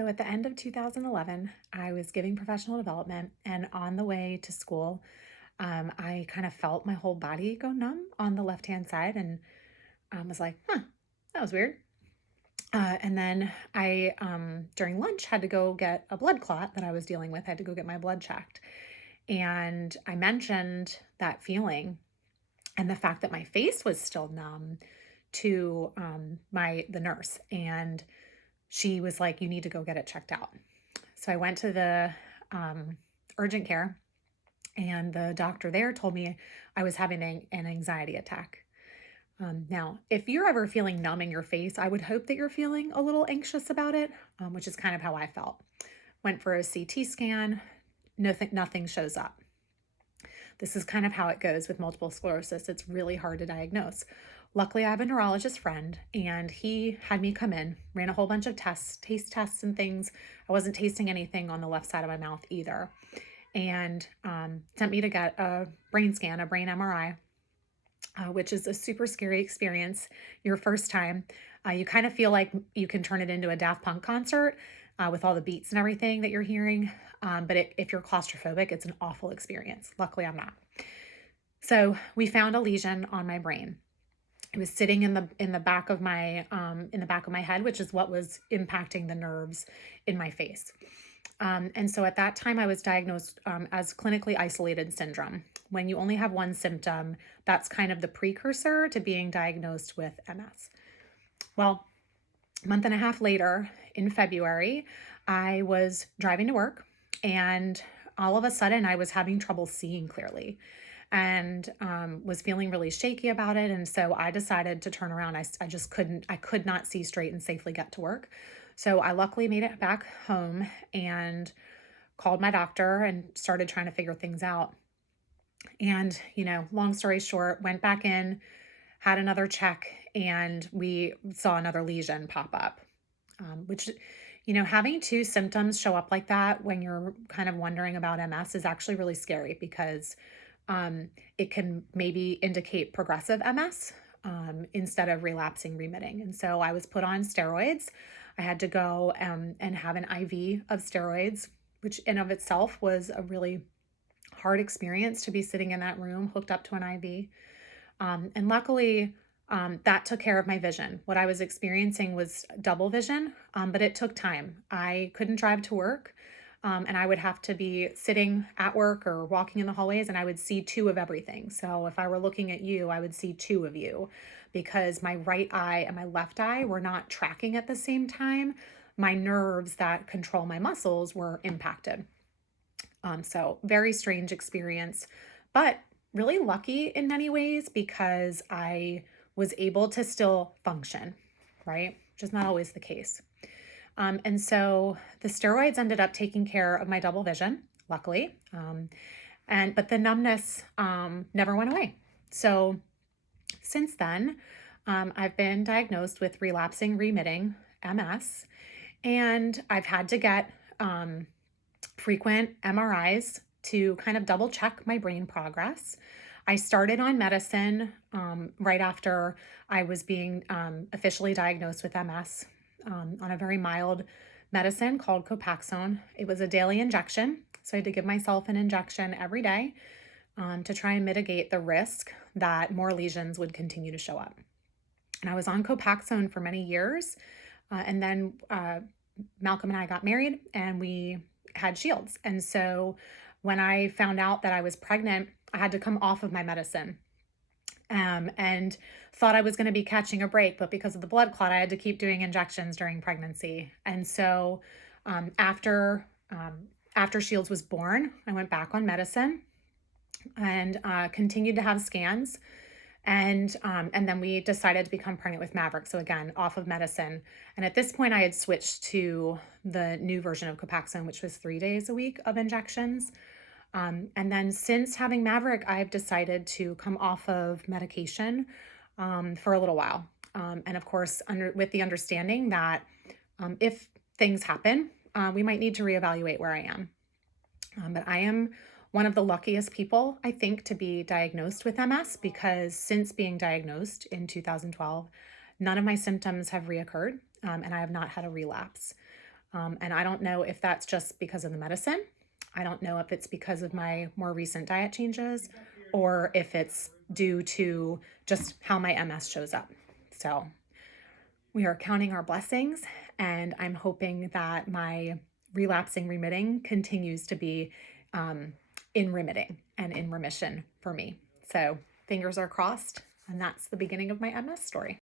So at the end of 2011, I was giving professional development, and on the way to school, I kind of felt my whole body go numb on the left hand side, and was like, "Huh, that was weird." And then I, during lunch, had to go get a blood clot that I was dealing with. I had to go get my blood checked, and I mentioned that feeling and the fact that my face was still numb to the nurse, and she was like, "You need to go get it checked out." So I went to the urgent care, and the doctor there told me I was having an anxiety attack. Now, if you're ever feeling numb in your face, I would hope that you're feeling a little anxious about it, which is kind of how I felt. Went for a CT scan, nothing shows up. This is kind of how it goes with multiple sclerosis. It's really hard to diagnose. Luckily, I have a neurologist friend, and he had me come in, ran a whole bunch of tests, taste tests and things. I wasn't tasting anything on the left side of my mouth either. And sent me to get a brain scan, a brain MRI, which is a super scary experience. Your first time, you kind of feel like you can turn it into a Daft Punk concert with all the beats and everything that you're hearing. But if you're claustrophobic, it's an awful experience. Luckily, I'm not. So we found a lesion on my brain. It was sitting in the back of my head, which is what was impacting the nerves in my face. And so at that time, I was diagnosed as clinically isolated syndrome. When you only have one symptom, that's kind of the precursor to being diagnosed with MS. Well, a month and a half later, in February, I was driving to work, and all of a sudden, I was having trouble seeing clearly and was feeling really shaky about it. And so I decided to turn around. I could not see straight and safely get to work. So I luckily made it back home and called my doctor and started trying to figure things out. And, long story short, went back in, had another check, and we saw another lesion pop up, which, having two symptoms show up like that when you're kind of wondering about MS is actually really scary because it can maybe indicate progressive MS instead of relapsing remitting. And so I was put on steroids. I had to go and have an IV of steroids, which in of itself was a really hard experience to be sitting in that room hooked up to an IV. And luckily, that took care of my vision. What I was experiencing was double vision, but it took time. I couldn't drive to work. And I would have to be sitting at work or walking in the hallways, and I would see two of everything. So if I were looking at you, I would see two of you because my right eye and my left eye were not tracking at the same time. My nerves that control my muscles were impacted. So very strange experience, but really lucky in many ways because I was able to still function, right? Which is not always the case. And so the steroids ended up taking care of my double vision, luckily. But the numbness never went away. So since then, I've been diagnosed with relapsing remitting MS, and I've had to get frequent MRIs to kind of double check my brain progress. I started on medicine right after I was being officially diagnosed with MS. On a very mild medicine called Copaxone. It was a daily injection, so I had to give myself an injection every day to try and mitigate the risk that more lesions would continue to show up. And I was on Copaxone for many years, and then Malcolm and I got married, and we had Shields. And so when I found out that I was pregnant, I had to come off of my medicine. And thought I was going to be catching a break, but because of the blood clot, I had to keep doing injections during pregnancy. And so after Shields was born, I went back on medicine and continued to have scans. And then we decided to become pregnant with Maverick. So again, off of medicine. And at this point, I had switched to the new version of Copaxone, which was 3 days a week of injections. And then since having Maverick, I've decided to come off of medication for a little while. And of course, with the understanding that if things happen, we might need to reevaluate where I am. But I am one of the luckiest people, I think, to be diagnosed with MS because since being diagnosed in 2012, none of my symptoms have reoccurred and I have not had a relapse. And I don't know if that's just because of the medicine. I don't know if it's because of my more recent diet changes or if it's due to just how my MS shows up. So we are counting our blessings, and I'm hoping that my relapsing remitting continues to be in remitting and in remission for me. So fingers are crossed, and that's the beginning of my MS story.